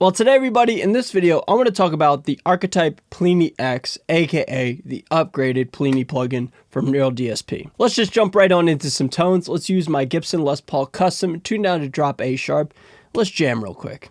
Well, today everybody, in this video, I'm going to talk about the archetype Plini X, aka the upgraded Plini plugin from Neural DSP. Let's just jump right on into some tones. Let's use my Gibson Les Paul Custom, tuned down to drop A sharp. Let's jam real quick.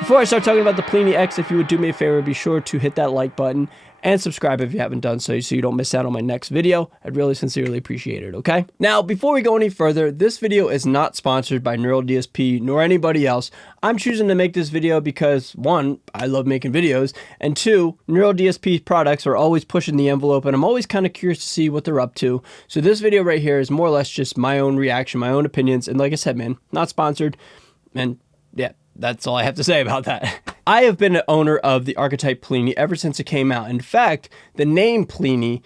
Before I start talking about the Plini X, if you would do me a favor, be sure to hit that like button and subscribe if you haven't done so you don't miss out on my next video. I'd really sincerely appreciate it, okay? Now, before we go any further, this video is not sponsored by Neural DSP nor anybody else. I'm choosing to make this video because, one, I love making videos, and two, Neural DSP products are always pushing the envelope, and I'm always kind of curious to see what they're up to. So this video right here is more or less just my own reaction, my own opinions, and like I said, man, not sponsored, and yeah. That's all I have to say about that. I have been an owner of the archetype Plini ever since it came out. In fact, the name Plini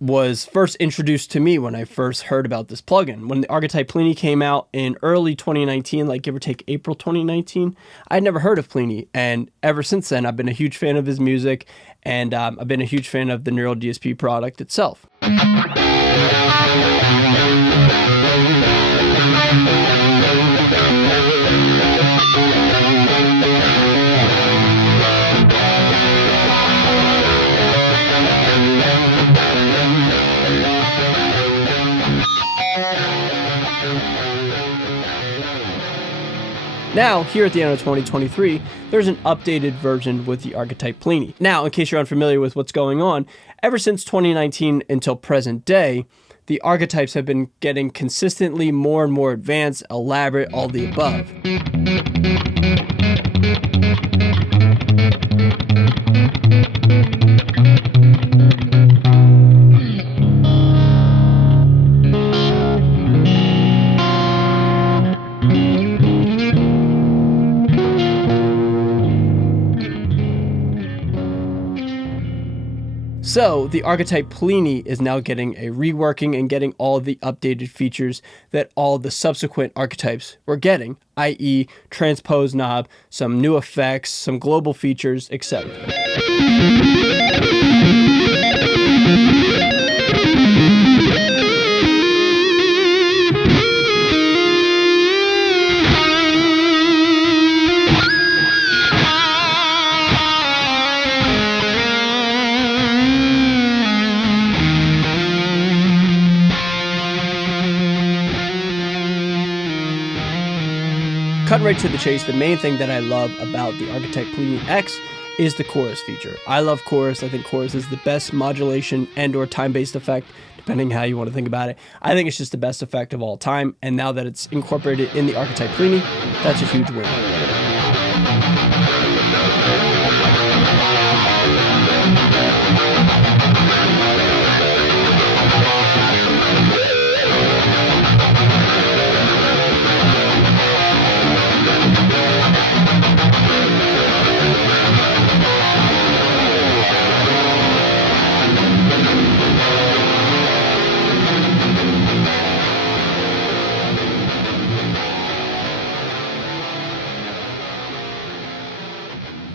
was first introduced to me when I first heard about this plugin. When the archetype Plini came out in early 2019, like give or take April 2019, I'd never heard of Plini. And ever since then, I've been a huge fan of his music, and I've been a huge fan of the Neural DSP product itself. Now, here at the end of 2023, there's an updated version with the archetype Plini. Now, in case you're unfamiliar with what's going on, ever since 2019 until present day, the archetypes have been getting consistently more and more advanced, elaborate, all the above. So the archetype Plini is now getting a reworking and getting all the updated features that all the subsequent archetypes were getting, i.e. transpose knob, some new effects, some global features, etc. Cut right to the chase, the main thing that I love about the archetype Plini X is the chorus feature. I love chorus. I think chorus is the best modulation and or time-based effect, depending how you want to think about it. I think it's just the best effect of all time, and now that it's incorporated in the archetype Plini, that's a huge win.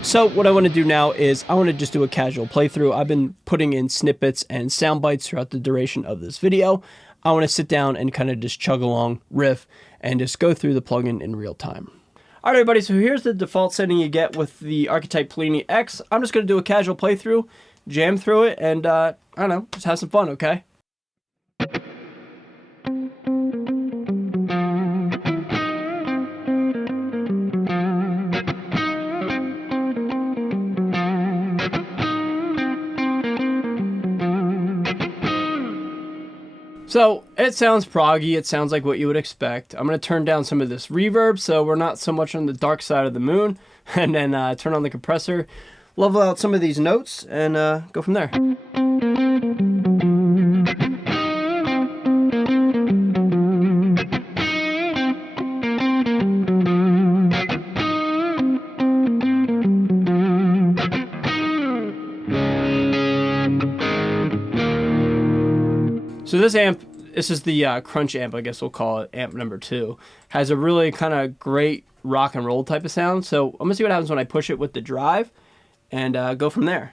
So what I want to do now is I want to just do a casual playthrough. I've been putting in snippets and sound bites throughout the duration of this video. I want to sit down and kind of just chug along, riff, and just go through the plugin in real time. All right, everybody, so here's the default setting you get with the archetype Plini X. I'm just going to do a casual playthrough, jam through it, and I don't know, just have some fun, okay? So it sounds proggy, it sounds like what you would expect. I'm going to turn down some of this reverb so we're not so much on the dark side of the moon, and then turn on the compressor, level out some of these notes, and go from there. So this amp, this is the crunch amp, I guess we'll call it, amp number 2. Has a really kind of great rock and roll type of sound. So I'm gonna see what happens when I push it with the drive and go from there.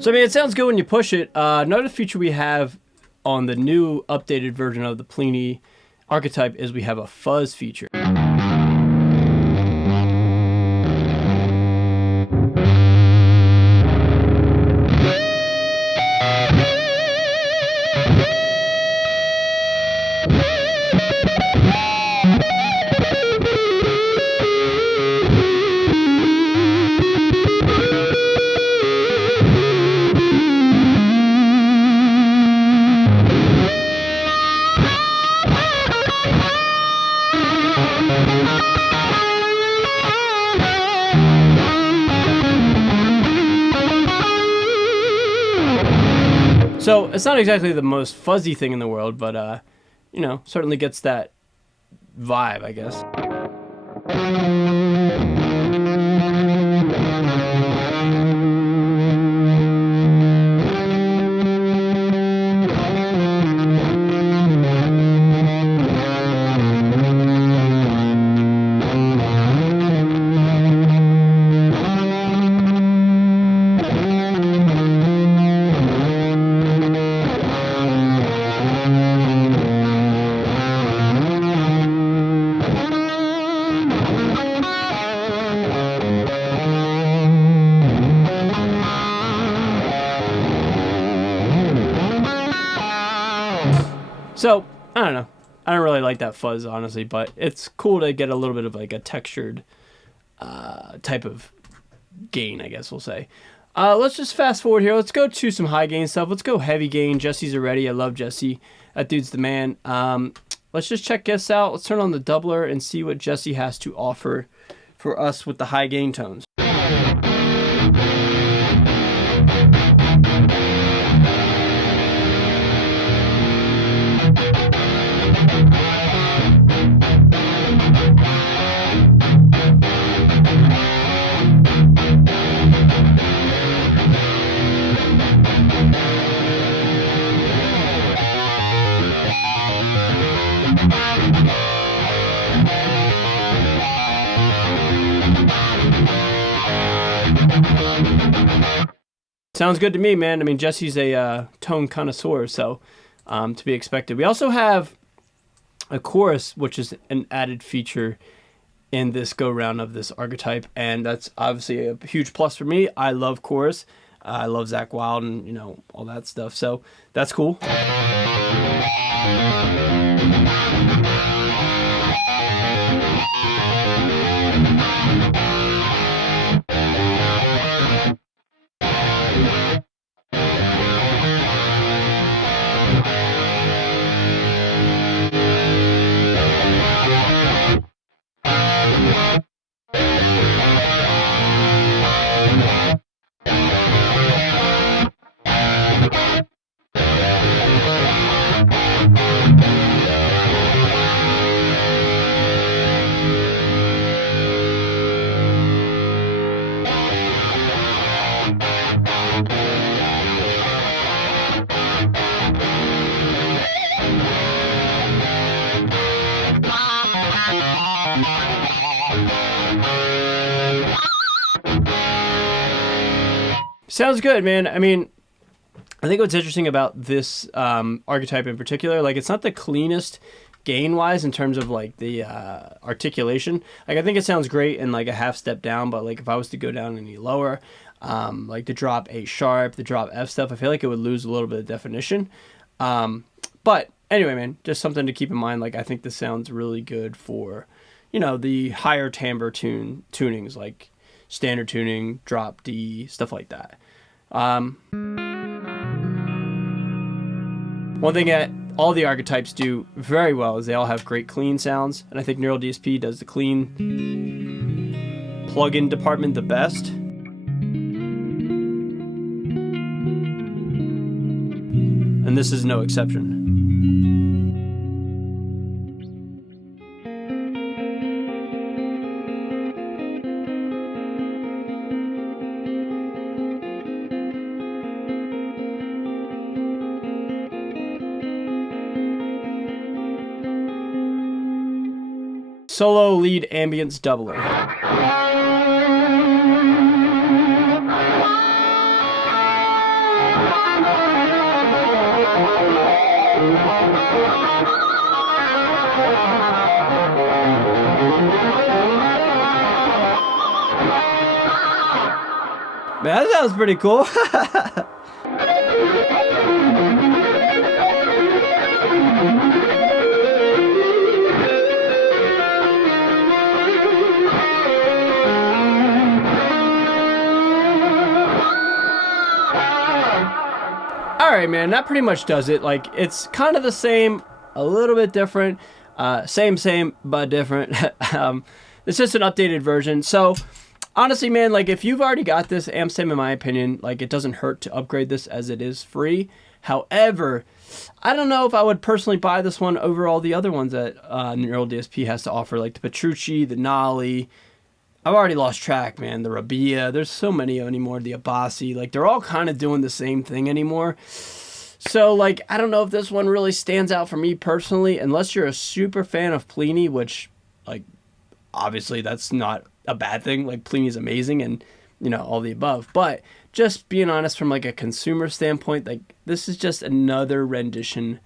So I mean, it sounds good when you push it. Another feature we have on the new updated version of the Plini archetype is we have a fuzz feature. So it's not exactly the most fuzzy thing in the world, but you know, certainly gets that vibe, I guess. So, I don't know. I don't really like that fuzz, honestly, but it's cool to get a little bit of like a textured type of gain, I guess we'll say. Let's just fast forward here. Let's go to some high gain stuff. Let's go heavy gain. Jesse's already. I love Jesse. That dude's the man. Let's just check this out. Let's turn on the doubler and see what Jesse has to offer for us with the high gain tones. Sounds good to me, man. I mean, Jesse's a tone connoisseur, so to be expected. We also have a chorus, which is an added feature in this go-round of this archetype, and that's obviously a huge plus for me. I love chorus. I love Zach Wild and, you know, all that stuff, so that's cool. Sounds good, man. I mean, I think what's interesting about this archetype in particular, like, it's not the cleanest gain-wise in terms of, like, the articulation. Like, I think it sounds great in, like, a half step down, but, like, if I was to go down any lower, like the drop A sharp, the drop F stuff, I feel like it would lose a little bit of definition. But anyway, man, just something to keep in mind. Like, I think this sounds really good for, you know, the higher timbre tunings, like standard tuning, drop D, stuff like that. One thing that all the archetypes do very well is they all have great clean sounds, and I think Neural DSP does the clean plugin department the best. And this is no exception. Solo lead ambience doubling. Man, that sounds pretty cool. Alright, man, that pretty much does it. Like, it's kind of the same, a little bit different. Same, but different. It's just an updated version. So, honestly, man, like, if you've already got this amp sim, in my opinion, like, it doesn't hurt to upgrade this as it is free. However, I don't know if I would personally buy this one over all the other ones that Neural DSP has to offer, like the Petrucci, the Nolly. I've already lost track, man. The Rabia, there's so many anymore. The Abasi, like, they're all kind of doing the same thing anymore. So, like, I don't know if this one really stands out for me personally, unless you're a super fan of Plini, which, like, obviously that's not a bad thing. Like, Plini's amazing and, you know, all the above. But just being honest, from like a consumer standpoint, like, this is just another rendition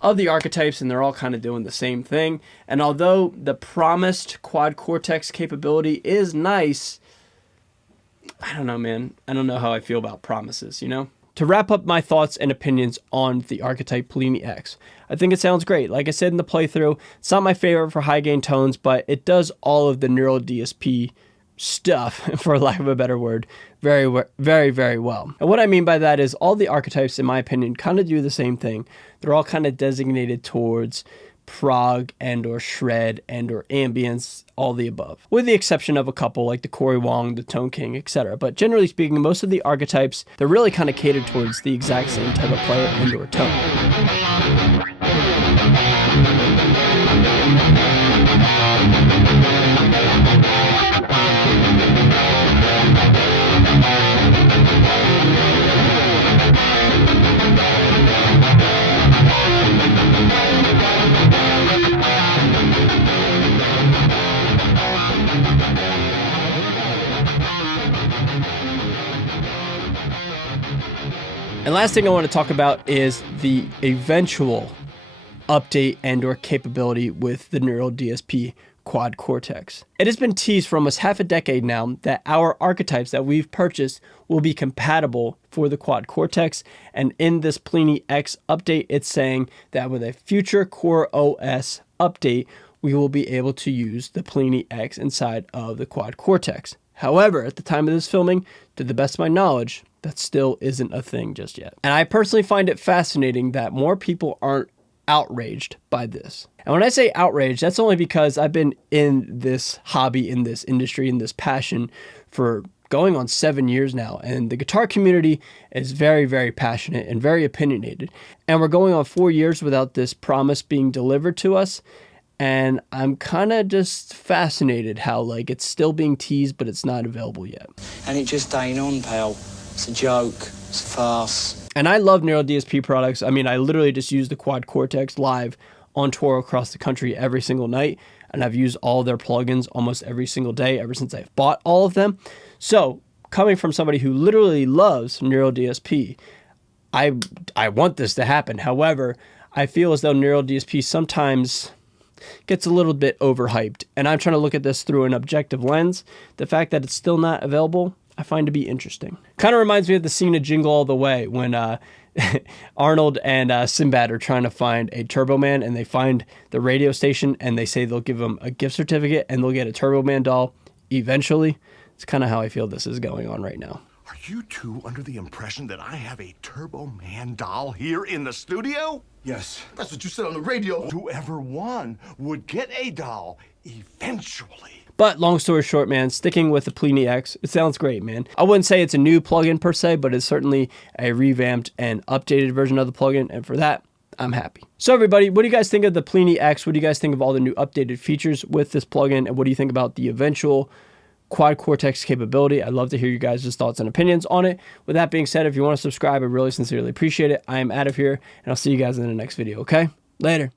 of the archetypes, and they're all kind of doing the same thing. And although the promised quad Cortex capability is nice, I don't know, man. I don't know how I feel about promises, you know? To wrap up my thoughts and opinions on the archetype Plini X, I think it sounds great. Like I said in the playthrough, it's not my favorite for high gain tones, but it does all of the Neural DSP stuff, for lack of a better word, very, very well. And what I mean by that is all the archetypes, in my opinion, kind of do the same thing. They're all kind of designated towards prog and or shred and or ambience, all the above, with the exception of a couple like the Corey Wong, the Tone King, etc. But generally speaking, most of the archetypes, they're really kind of catered towards the exact same type of player and or tone. And last thing I want to talk about is the eventual update and or capability with the Neural DSP Quad Cortex. It has been teased for almost half a decade now that our archetypes that we've purchased will be compatible for the Quad Cortex, and in this Plini X update, it's saying that with a future Core OS update, we will be able to use the Plini X inside of the Quad Cortex. However, at the time of this filming, to the best of my knowledge, that still isn't a thing just yet. And I personally find it fascinating that more people aren't outraged by this. And when I say outraged, that's only because I've been in this hobby, in this industry, in this passion for going on 7 years now. And the guitar community is very passionate and very opinionated. And we're going on 4 years without this promise being delivered to us. And I'm kind of just fascinated how, like, it's still being teased, but it's not available yet. And it just ain't on, pal. It's a joke. It's a farce. And I love Neural DSP products. I mean, I literally just use the Quad Cortex live on tour across the country every single night. And I've used all their plugins almost every single day ever since I've bought all of them. So, coming from somebody who literally loves Neural DSP, I want this to happen. However, I feel as though Neural DSP sometimes gets a little bit overhyped, and I'm trying to look at this through an objective lens. The fact that it's still not available, I find to be interesting. Kind of reminds me of the scene of Jingle All the Way when Arnold and Sinbad are trying to find a Turbo Man, and they find the radio station, and they say they'll give them a gift certificate and they'll get a Turbo Man doll eventually. It's kind of how I feel this is going on right now. Are you two under the impression that I have a Turbo Man doll here in the studio? Yes, that's what you said on the radio. Whoever won would get a doll eventually. But long story short, man, sticking with the Plini X, it sounds great, man. I wouldn't say it's a new plugin per se, but it's certainly a revamped and updated version of the plugin, and for that, I'm happy. So everybody, what do you guys think of the Plini X? What do you guys think of all the new updated features with this plugin, and what do you think about the eventual quad Cortex capability? I'd love to hear you guys' thoughts and opinions on it. With that being said, if you want to subscribe, I really sincerely appreciate it. I am out of here, and I'll see you guys in the next video, okay? Later.